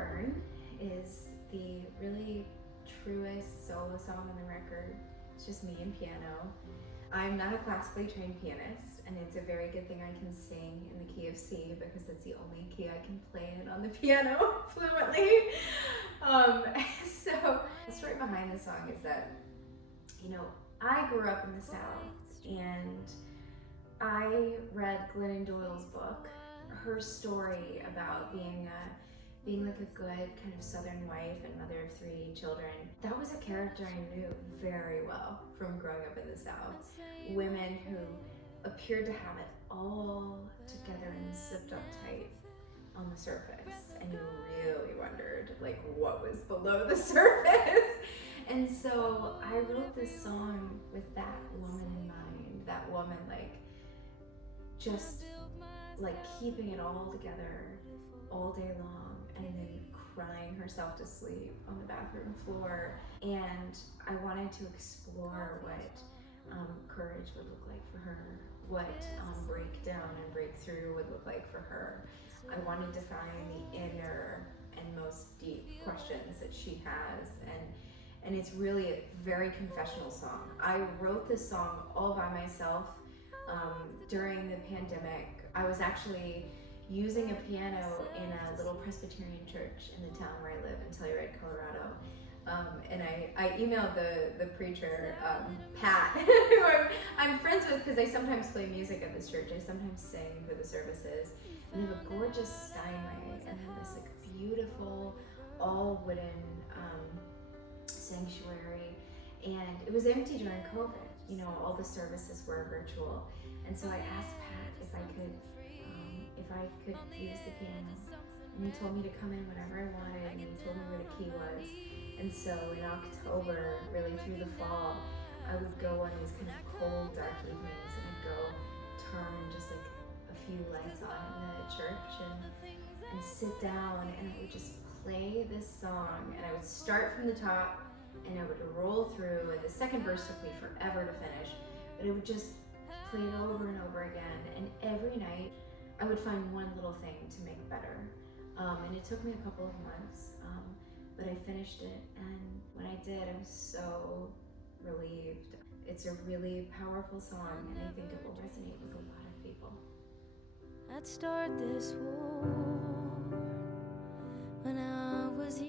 Burn is the really truest solo song on the record. It's just me and piano. I'm not a classically trained pianist, and it's a very good thing I can sing in the key of C because it's the only key I can play it on the piano fluently. So the story behind the song is that, I grew up in the South, and I read Glennon Doyle's book, her story about being like a good kind of Southern wife and mother of 3 children. That was a character I knew very well from growing up in the South. Women who appeared to have it all together and zipped up tight on the surface, and you really wondered what was below the surface. And so I wrote this song with that woman in mind, that woman just keeping it all together all day long and then crying herself to sleep on the bathroom floor. And I wanted to explore what courage would look like for her, what breakdown and breakthrough would look like for her. I wanted to find the inner and most deep questions that she has, and it's really a very confessional song. I wrote this song all by myself during the pandemic. I was actually using a piano in a little Presbyterian church in the town where I live in Telluride, Colorado. And I emailed the preacher, Pat, who I'm friends with because I sometimes play music at this church. I sometimes sing for the services. And they have a gorgeous Steinway and have this beautiful, all wooden sanctuary. And it was empty during COVID. All the services were virtual. And so I asked Pat if I could use the piano. And he told me to come in whenever I wanted, and he told me where the key was. And so in October, really through the fall, I would go on these kind of cold, dark evenings, and I'd go turn just a few lights on in the church and sit down, and I would just play this song, and I would start from the top, and I would roll through, and the second verse took me forever to finish, but I would just play it over and over again, and every night I would find one little thing to make better. And it took me a couple of months, but I finished it, and when I did, I was so relieved. It's a really powerful song, and I think it will resonate with a lot of people. I'd start this war when I was